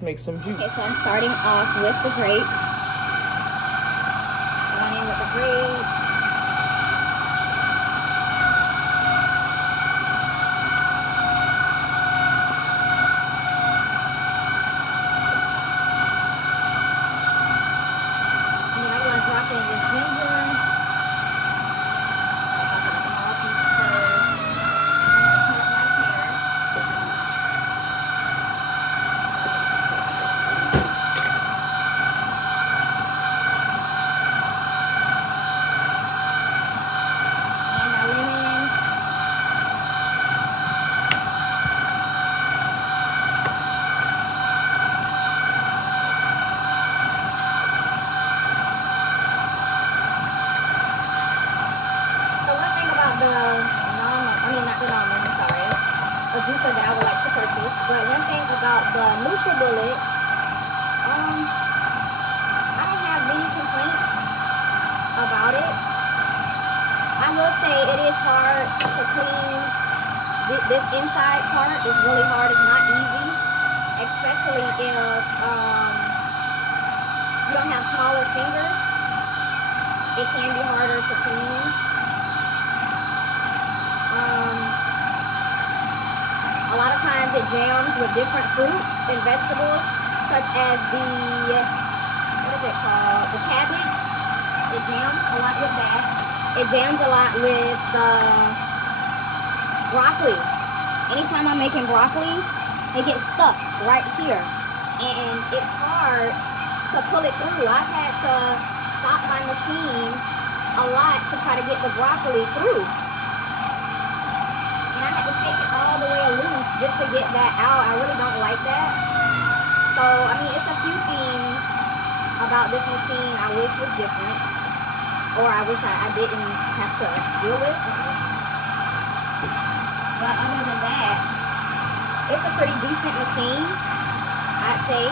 let's make some juice. Okay, so I'm starting off with the grapes. Going in with the grapes. And then I'm going to drop in this ginger. Juicer that I would like to purchase, but one thing about the Neutra bullet, I don't have many complaints about it. I will say it is hard to clean. This inside part is really hard. It's not easy, especially if you don't have smaller fingers. It can be harder to clean. A lot of times it jams with different fruits and vegetables, such as the, what is it called? The cabbage. It jams a lot with that. It jams a lot with the broccoli. Anytime I'm making broccoli, it gets stuck right here. And it's hard to pull it through. I've had to stop my machine a lot to try to get the broccoli through. And I had to take it all the way loose just to get that out. I really don't like that. So, I mean, it's a few things about this machine I wish was different. Or I wish I didn't have to deal with. But other than that, it's a pretty decent machine, I'd say.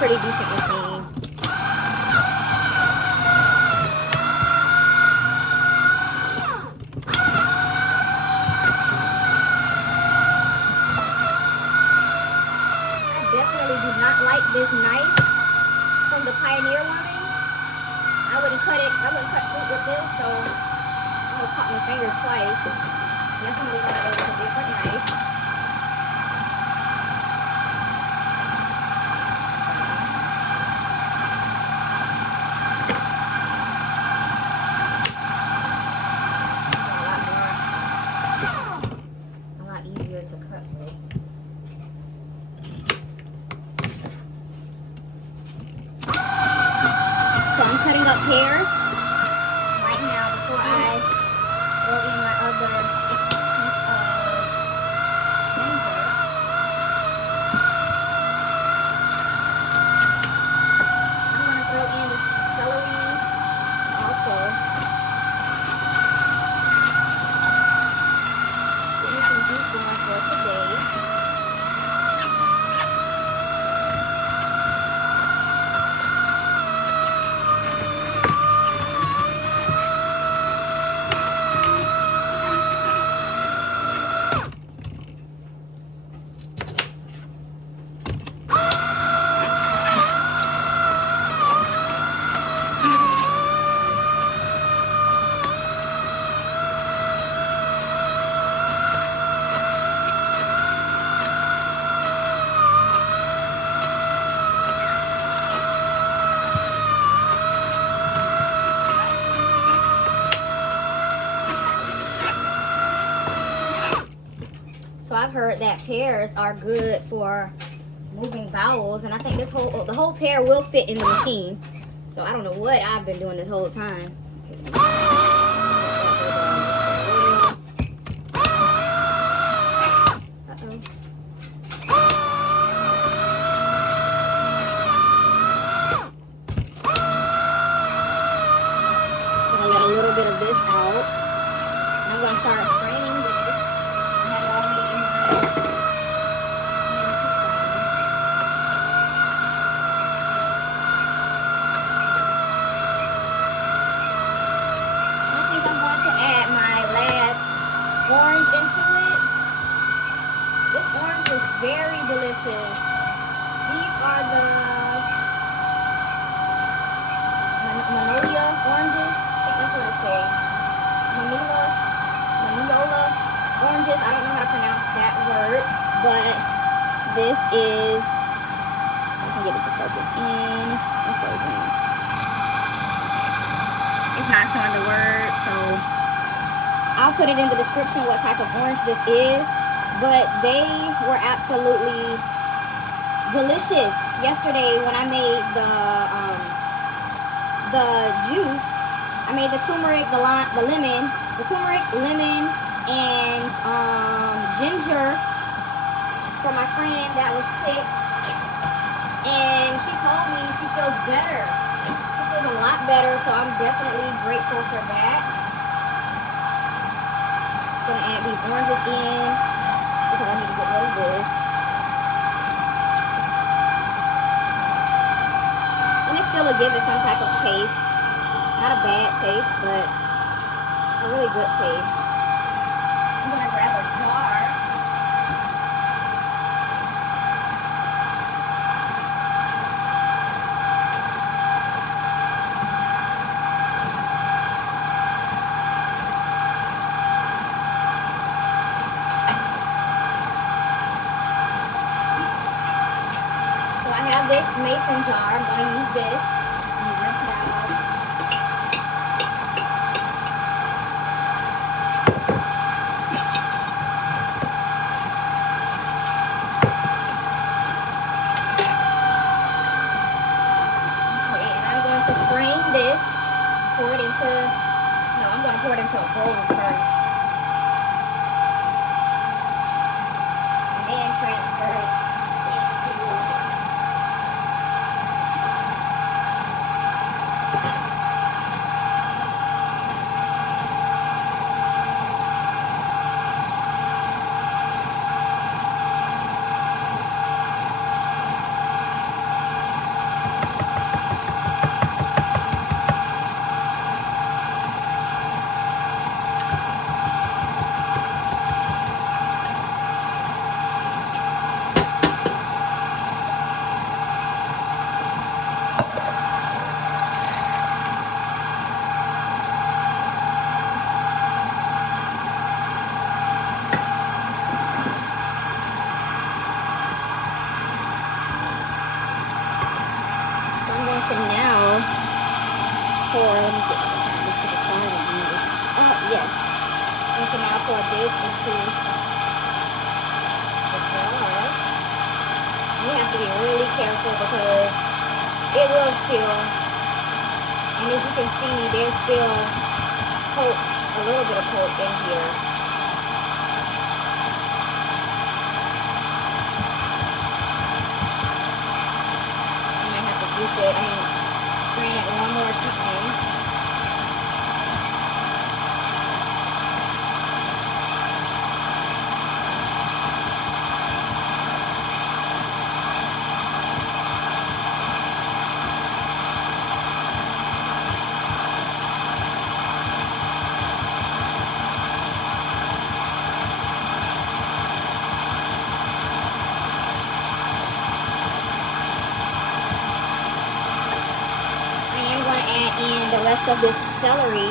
Pretty decent machine. I definitely do not like this knife from the Pioneer Woman. I wouldn't cut fruit with this, so I almost caught my finger twice. Definitely want to go with a different knife. Pears right now before I throw in my other piece of ginger. I'm going to throw in this celery also. Give me some juice going for today. So I've heard that pears are good for moving bowels, and I think the whole pear will fit in the machine. So I don't know what I've been doing this whole time. Gonna let a little bit of this out. And I'm gonna start straining this. I have it already in my orange into it. This orange is very delicious. These are the Magnolia oranges. I think that's what it says. Manila oranges. I don't know how to pronounce that word, but this is, I can get it to focus in. Let's go zoom. It's not showing the word, so I'll put it in the description what type of orange this is. But they were absolutely delicious. Yesterday when I made the juice, I made the turmeric, the turmeric, lemon, and ginger for my friend that was sick. And she told me she feels better. She feels a lot better, so I'm definitely grateful for that. I'm gonna add these oranges in because I need to get rid of this. And it still will give it some type of taste. Not a bad taste, but a really good taste. I'm gonna grab a jar. So I have this mason jar. I'm gonna use this. Strain this, pour it into, no, I'm going to pour it into a bowl first. And then transfer it to now pour, let me see if I can turn this to the side and move it. Yes. And to now pour this into the jar. You have to be really careful because it will spill. And as you can see, there's still pulp, a little bit of pulp in here. It and strain it one more time. And the rest of this celery.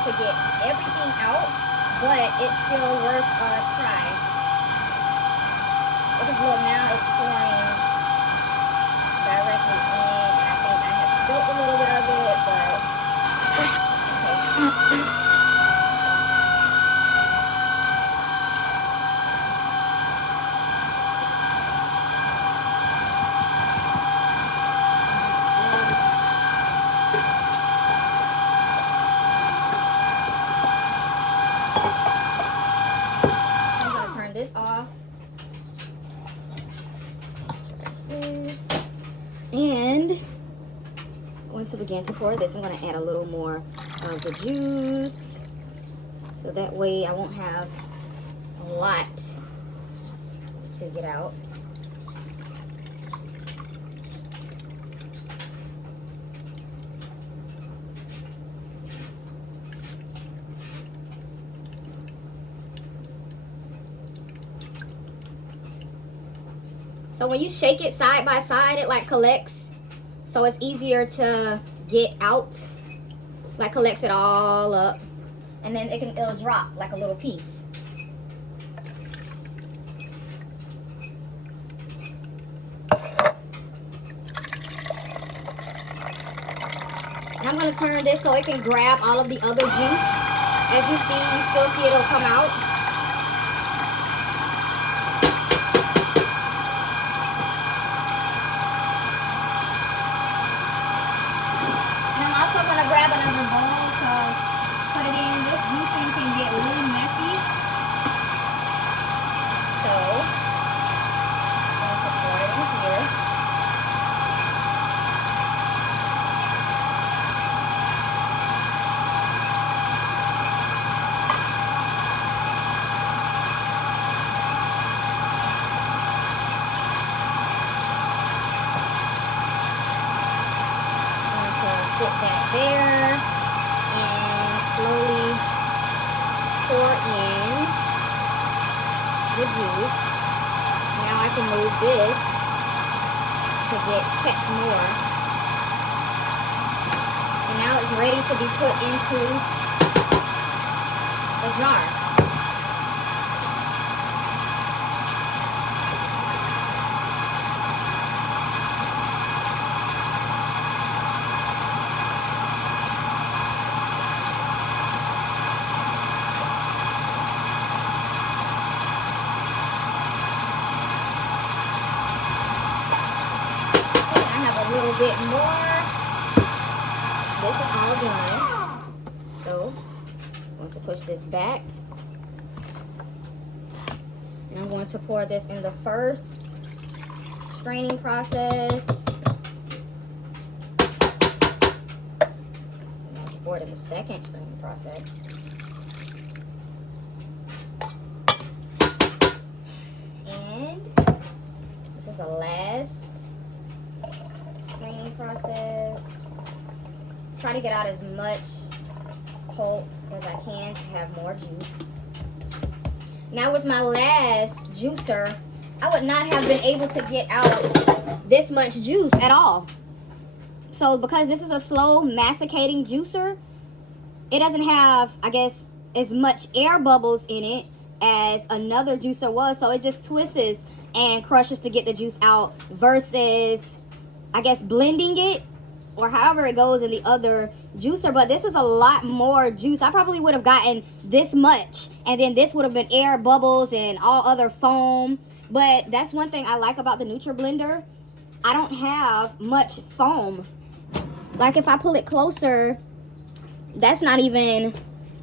To get everything out, but it's still worth a try. Because look, now it's pouring directly in, and I think I have spilled a little bit of it, but okay. This off. This. And I'm going to begin to pour this. I'm going to add a little more of the juice, so that way I won't have a lot to get out. So when you shake it side by side, it like collects. So it's easier to get out. Like collects it all up. And then it'll drop like a little piece. And I'm gonna turn this so it can grab all of the other juice. As you see, you still see it'll come out. Grab another bowl to put it in. This juicing can get really messy. So, I'm going to pour it in here. Sit that there and slowly pour in the juice. Now I can move this to catch more. And now it's ready to be put into the jar. A little bit more. This is all done. So I'm going to push this back. And I'm going to pour this in the first straining process. I'm going to pour it in the second straining process. And this is the last straining process. Try to get out as much pulp as I can to have more juice. Now with my last juicer, I would not have been able to get out this much juice at all. So because this is a slow masticating juicer, it doesn't have, I guess, as much air bubbles in it as another juicer was. So it just twists and crushes to get the juice out versus, I guess, blending it or however it goes in the other juicer. But this is a lot more juice. I probably would have gotten this much, and then this would have been air bubbles and all other foam. But that's one thing I like about the Neutra blender. I don't have much foam. Like if I pull it closer, that's not even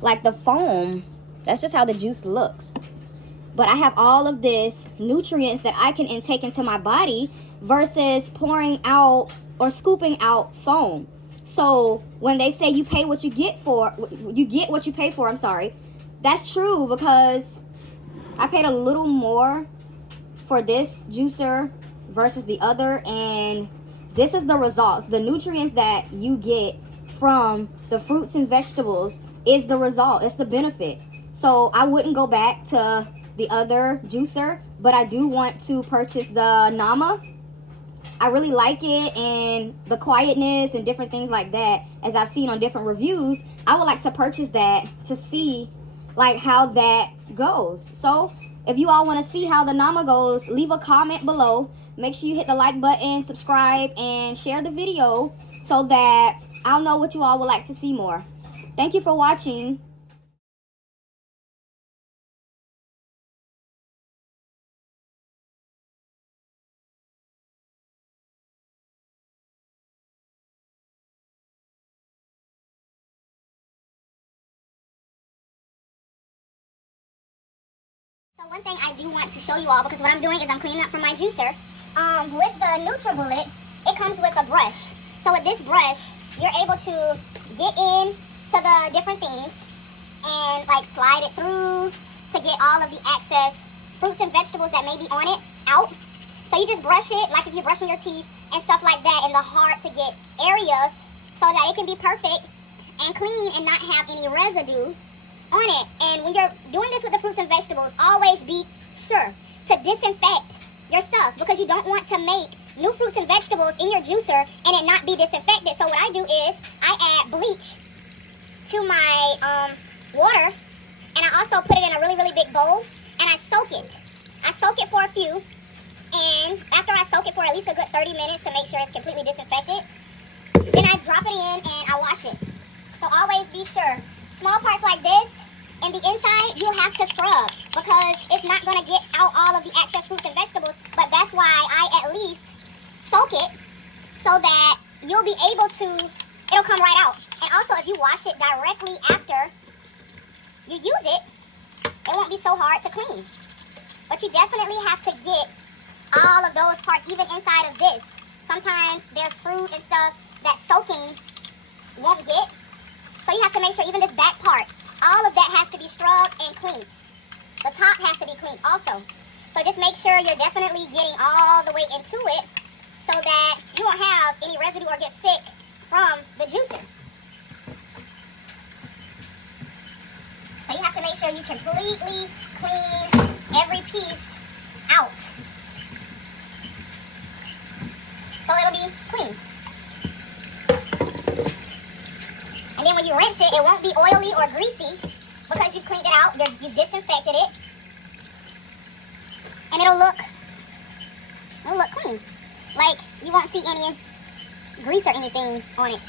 like the foam. That's just how the juice looks. But I have all of this nutrients that I can intake into my body versus pouring out or scooping out foam. So when they say you pay what you get for, you get what you pay for, I'm sorry. That's true, because I paid a little more for this juicer versus the other, and this is the results. The nutrients that you get from the fruits and vegetables is the result. It's the benefit. So I wouldn't go back to the other juicer, but I do want to purchase the Nama. I really like it, and the quietness and different things like that, as I've seen on different reviews. I would like to purchase that to see like how that goes. So if you all want to see how the nama goes, leave a comment below. Make sure you hit the like button, subscribe, and share the video so that I'll know what you all would like to see more. Thank you for watching. So one thing I do want to show you all, because what I'm doing is I'm cleaning up from my juicer. With the Neutra bullet, it comes with a brush. So with this brush, you're able to get in to the different things and like slide it through to get all of the excess fruits and vegetables that may be on it out. So you just brush it like if you're brushing your teeth and stuff like that in the hard to get areas so that it can be perfect and clean and not have any residue on it. And when you're doing this with the fruits and vegetables, always be sure to disinfect your stuff, because you don't want to make new fruits and vegetables in your juicer and it not be disinfected. So what I do is I add bleach to my water, and I also put it in a really, really big bowl, and I soak it. I soak it for a few, and after I soak it for at least a good 30 minutes to make sure it's completely disinfected, then I drop it in and I wash it. So always be sure. Small parts like this, in the inside, you'll have to scrub because it's not going to get out all of the excess fruits and vegetables, but that's why I at least soak it so that you'll be able to, it'll come right out. And also if you wash it directly after you use it, it won't be so hard to clean. But you definitely have to get all of those parts, even inside of this. Sometimes there's fruit and stuff that soaking won't get. So you have to make sure even this back part, all of that has to be scrubbed and cleaned. The top has to be cleaned also. So just make sure you're definitely getting all the way into it so that you won't have any residue or get sick from the juicer. So you have to make sure you completely clean every piece out so it'll be clean. And then when you rinse it, it won't be oily or greasy because you've cleaned it out, you've disinfected it, and it'll look clean. Like you won't see any grease or anything on it.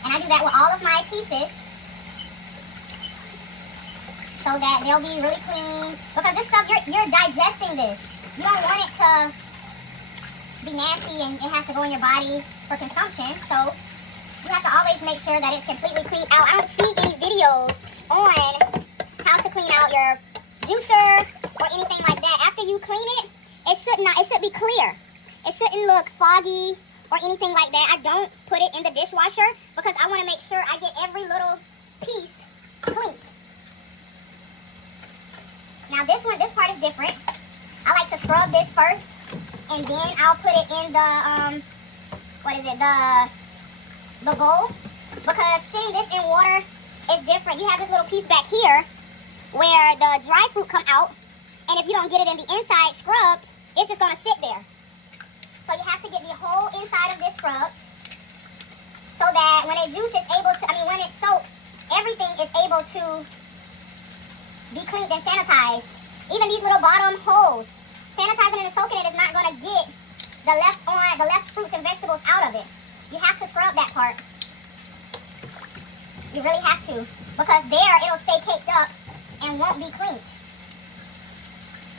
And I do that with all of my pieces so that they'll be really clean. Because this stuff, you're digesting this. You don't want it to be nasty and it has to go in your body for consumption. So you have to always make sure that it's completely cleaned out. I don't see any videos on how to clean out your juicer or anything like that. After you clean it, it should be clear. It shouldn't look foggy or anything like that. I don't put it in the dishwasher because I want to make sure I get every little piece cleaned. Now this part is different. I like to scrub this first, and then I'll put it in the the bowl, because sitting this in water is different. You have this little piece back here where the dry fruit come out, and if you don't get it in the inside scrubbed, it's just gonna sit there. So you have to get the whole inside of this scrubbed so that when a juice is able to, when it soaks, everything is able to be cleaned and sanitized. Even these little bottom holes, sanitizing it and soaking it is not gonna get the left fruits and vegetables out of it. You have to scrub that part. You really have to, because there it'll stay caked up and won't be cleaned.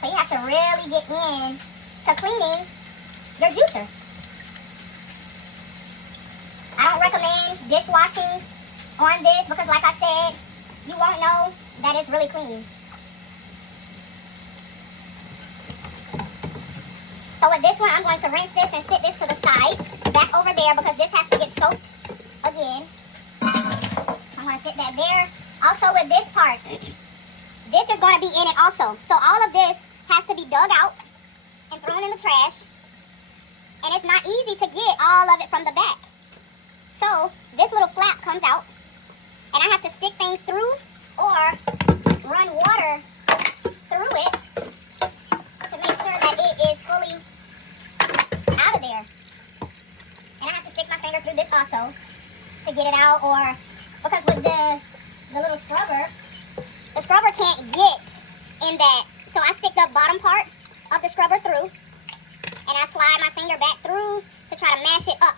So you have to really get in to cleaning your juicer. I don't recommend dishwashing on this because, like I said, you won't know that it's really clean. So with this one, I'm going to rinse this and sit this to the side, back over there, because this has to get soaked again. I'm going to sit that there. Also with this part, this is going to be in it also. So all of this has to be dug out and thrown in the trash. And it's not easy to get all of it from the back. So this little flap comes out, and I have to stick things through or run water through it to make sure that it is fully out of there. And I have to stick my finger through this also to get it out, or Because with the little scrubber, the scrubber can't get in that. So I stick the bottom part of the scrubber through, and I slide my finger back through to try to mash it up.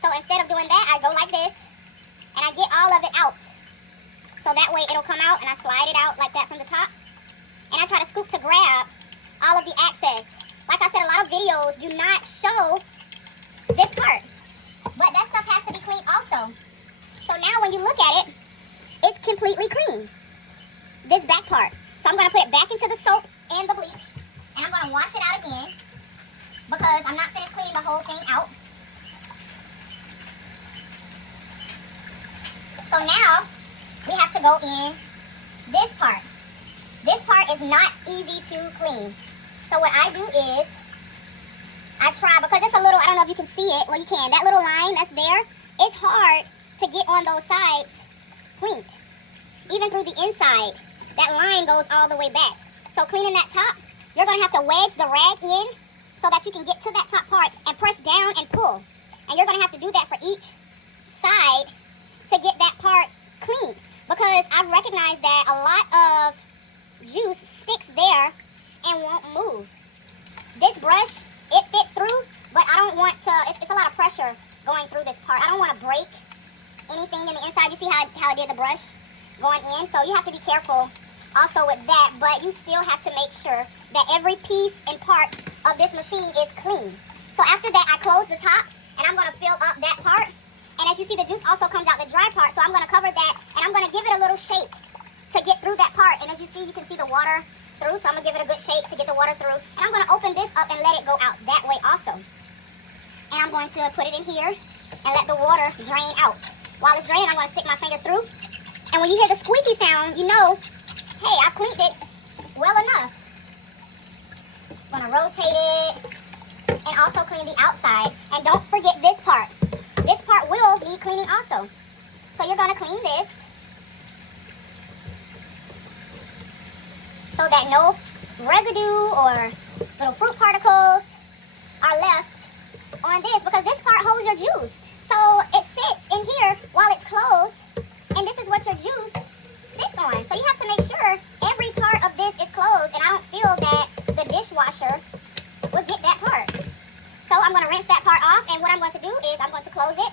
So instead of doing that, I go like this, and I get all of it out. So that way it'll come out, and I slide it out like that from the top. And I try to scoop to grab all of the excess. Like I said, a lot of videos do not show this part. But that stuff has to be cleaned also. So now when you look at it, it's completely clean. This back part. So I'm going to put it back into the soap and the bleach. And I'm going to wash it out again, because I'm not finished cleaning the whole thing out. So now we have to go in this part. This part is not easy to clean. So what I do is I try, because it's a little, I don't know if you can see it. Well, you can. That little line that's there, it's hard to get on those sides cleaned. Even through the inside, that line goes all the way back. So cleaning that top, you're going to have to wedge the rag in so that you can get to that top part and press down and pull. And you're going to have to do that for each side to get that part clean. Because I've recognized that a lot of juice sticks there and won't move. This brush, it fits through, but I don't want to, it's a lot of pressure going through this part. I don't want to break anything in the inside. You see how I did the brush going in? So you have to be careful also with that, but you still have to make sure that every piece and part of this machine is clean. So after that, I close the top, and I'm going to fill up that part. And as you see, the juice also comes out the dry part, so I'm going to cover that, and I'm going to give it a little shake to get through that part. And as you see, you can see the water through, so I'm going to give it a good shake to get the water through. And I'm going to open this up and let it go out that way also. And I'm going to put it in here and let the water drain out. While it's draining, I'm going to stick my fingers through. And when you hear the squeaky sound, you know, hey, I cleaned it well enough. I'm going to rotate it and also clean the outside. And don't forget this part. This part will need cleaning also. So you're going to clean this so that no residue or little fruit particles are left on this, because this part holds your juice. So it sits in here while it's closed, and this is what your juice sits on. So you have to make sure every part of this is closed, and I don't feel that the dishwasher will get that part. So I'm going to rinse that part off, and what I'm going to do is I'm going to close it.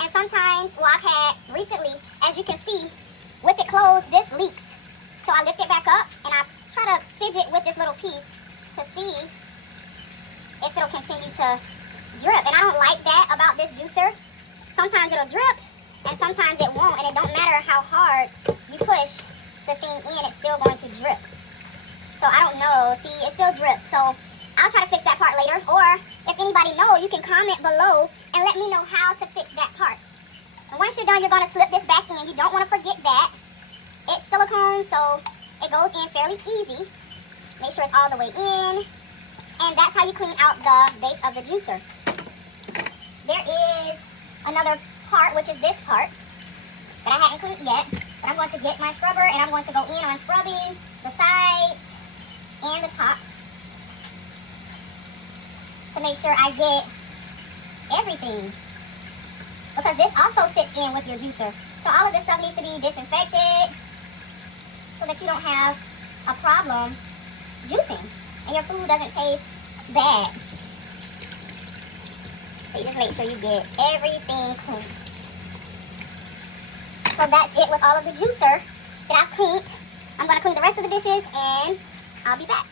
And sometimes, well, I've had recently, as you can see, with it closed, this leaks. So I lift it back up, and I try to fidget with this little piece to see if it'll continue to drip. And I don't like that about this juicer. Sometimes it'll drip, and sometimes it won't. And it don't matter how hard you push the thing in, it's still going to drip. So I don't know. See, it still drips. So I'll try to fix that part later. Or if anybody knows, you can comment below and let me know how to fix that part. And once you're done, you're going to slip this back in. You don't want to forget that. It's silicone, so it goes in fairly easy. Make sure it's all the way in. And that's how you clean out the base of the juicer. There is another part, which is this part, that I haven't cleaned yet. But I'm going to get my scrubber, and I'm going to go in on scrubbing the sides and the top to make sure I get everything. Because this also sits in with your juicer. So all of this stuff needs to be disinfected so that you don't have a problem juicing and your food doesn't taste bad. So you just make sure you get everything clean. So that's it with all of the juicer that I've cleaned. I'm going to clean the rest of the dishes, and I'll be back.